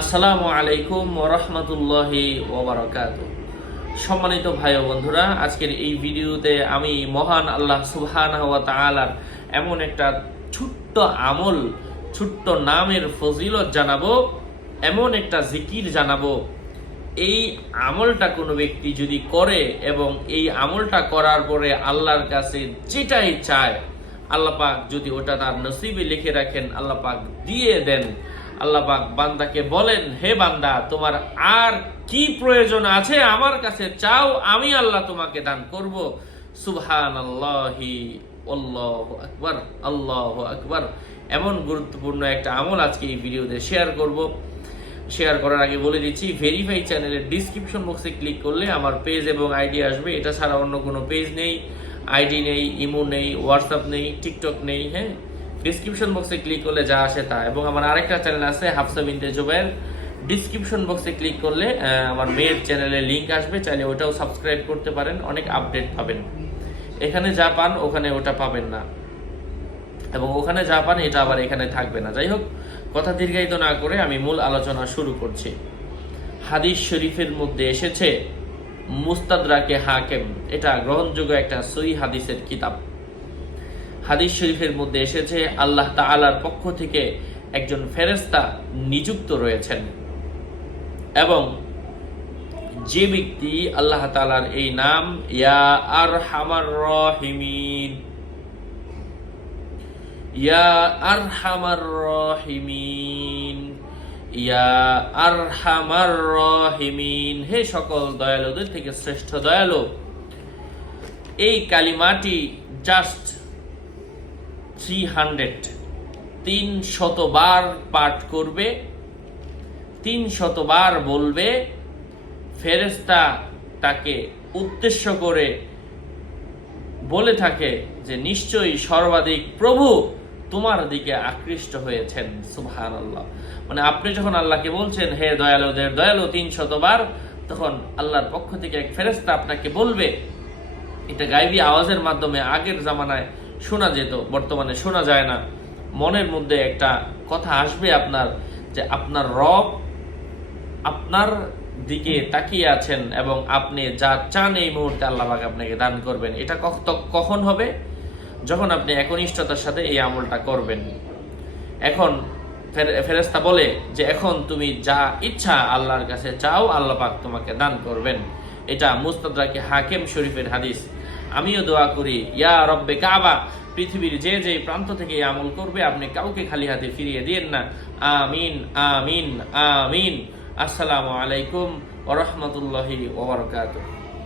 আসসালামু আলাইকুম ওরহমতুল্লাহি ওবরাকাত সম্মানিত ভাই ও বন্ধুরা, আজকের এই ভিডিওতে আমি মহান আল্লাহ সুবহান তাআলার এমন একটা ছোট্ট আমল, ছোট্ট নামের ফজিলত জানাব, এমন একটা জিকির জানাব। এই আমলটা কোনো ব্যক্তি যদি করে এবং এই আমলটা করার পরে আল্লাহর কাছে যেটাই চায়, আল্লাহ পাক যদি ওটা তার নসিবে লিখে রাখেন, আল্লাহ পাক দিয়ে দেন আল্লাহ বান্দাকে বলেন, হে বান্দা, তোমার আর কি প্রয়োজন আছে আমার কাছে? চাও আমি আল্লাহ তোমাকে দান করব। সুবহান আল্লাহি আল্লাহ আকবর আল্লাহ আকবর। এমন গুরুত্বপূর্ণ একটা আমল আজকে এই ভিডিওতে শেয়ার করব। শেয়ার করার আগে বলে দিচ্ছি ভেরিফাই চ্যানেলের ডিসক্রিপশন বক্সে ক্লিক করলে আমার পেজ এবং আইডি আসবে। এটা ছাড়া অন্য কোনো পেজ নেই। আইডি নেই ইমো নেই হোয়াটসঅ্যাপ নেই টিকটক নেই হ্যাঁ? ডিসক্রিপশন বক্সে ক্লিক করলে যা আসে তা। এবং আমার আরেকটা চ্যানেল আছে Hafsa Binte Jubair description box click করলে আমার মেয়ের চ্যানেলের লিংক আসবে। চাইলে ওটাও সাবস্ক্রাইব করতে পারেন, অনেক আপডেট পাবেন। এখানে যা পান, ওখানে ওটা পাবেন না। এবং ওখানে যা পান, এটা আবার এখানে থাকবে না। যাই হোক, কথা দীর্ঘায়িত না করে আমি মূল আলোচনা শুরু করছি। হাদিস শরীফের মধ্যে এসেছে, মুস্তাদরাকে হাকেম। এটা গ্রহণযোগ্য একটা সই হাদিসের কিতাব। হাদিস শরীফের মধ্যে এসেছে, আল্লাহ তাআলার পক্ষ থেকে একজন ফেরেস্তা নিযুক্ত রয়েছেন। এবং যে ব্যক্তি আল্লাহ তাআলার এই নাম, ইয়া আর হামার রহিমিন। ইয়া আর হামার রহিমিন। ইয়া আর হামার রহিমিন। হে সকল দয়ালুদের থেকে শ্রেষ্ঠ দয়ালু, এই কালিমাটি জাস্ট থ্রি হান্ড্রেড তিন শতবার পাঠ করবে তিন শতবার বলবে ফেরেস্তা তাকে উদ্দেশ্য করে বলে থাকে যে, নিশ্চয়ই সর্বাধিক প্রভু তোমার দিকে আকৃষ্ট হয়েছেন সুবহান আল্লাহ মানে আপনি যখন আল্লাহকে বলছেন, হে দয়ালুদের, দয়ালু তিন শতবার তখন আল্লাহর পক্ষ থেকে এক ফেরেস্তা আপনাকে বলবে, এটা গাইবী আওয়াজের মাধ্যমে আগের জামানায় শোনা যেত, বর্তমানে শোনা যায় না। মনের মধ্যে একটা কথা আসবে আপনার, যে আপনার রব আপনার দিকে তাকিয়ে আছেন এবং আপনি যা চান এই মুহূর্তে আল্লাহ পাক আপনাকে দান করবেন। এটা কখন হবে? যখন আপনি একনিষ্ঠতার সাথে এই আমলটা করবেন। এখন ফেরেস্তা বলে যে, এখন তুমি যা ইচ্ছা আল্লাহর কাছে চাও, আল্লাহ পাক তোমাকে দান করবেন। এটা মুস্তাদরাকে হাকিম শরীফের হাদিস। আমিও দোয়া করি, ইয়া রব্বে কাবা, পৃথিবীর যে যে প্রান্ত থেকে আমল করবে, আপনি কাউকে খালি হাতে ফিরিয়ে দিয়েন না। আমিন আমিন আমিন। আসসালামু আলাইকুম ওরহমতুল্লাহি ওবরকাতুহ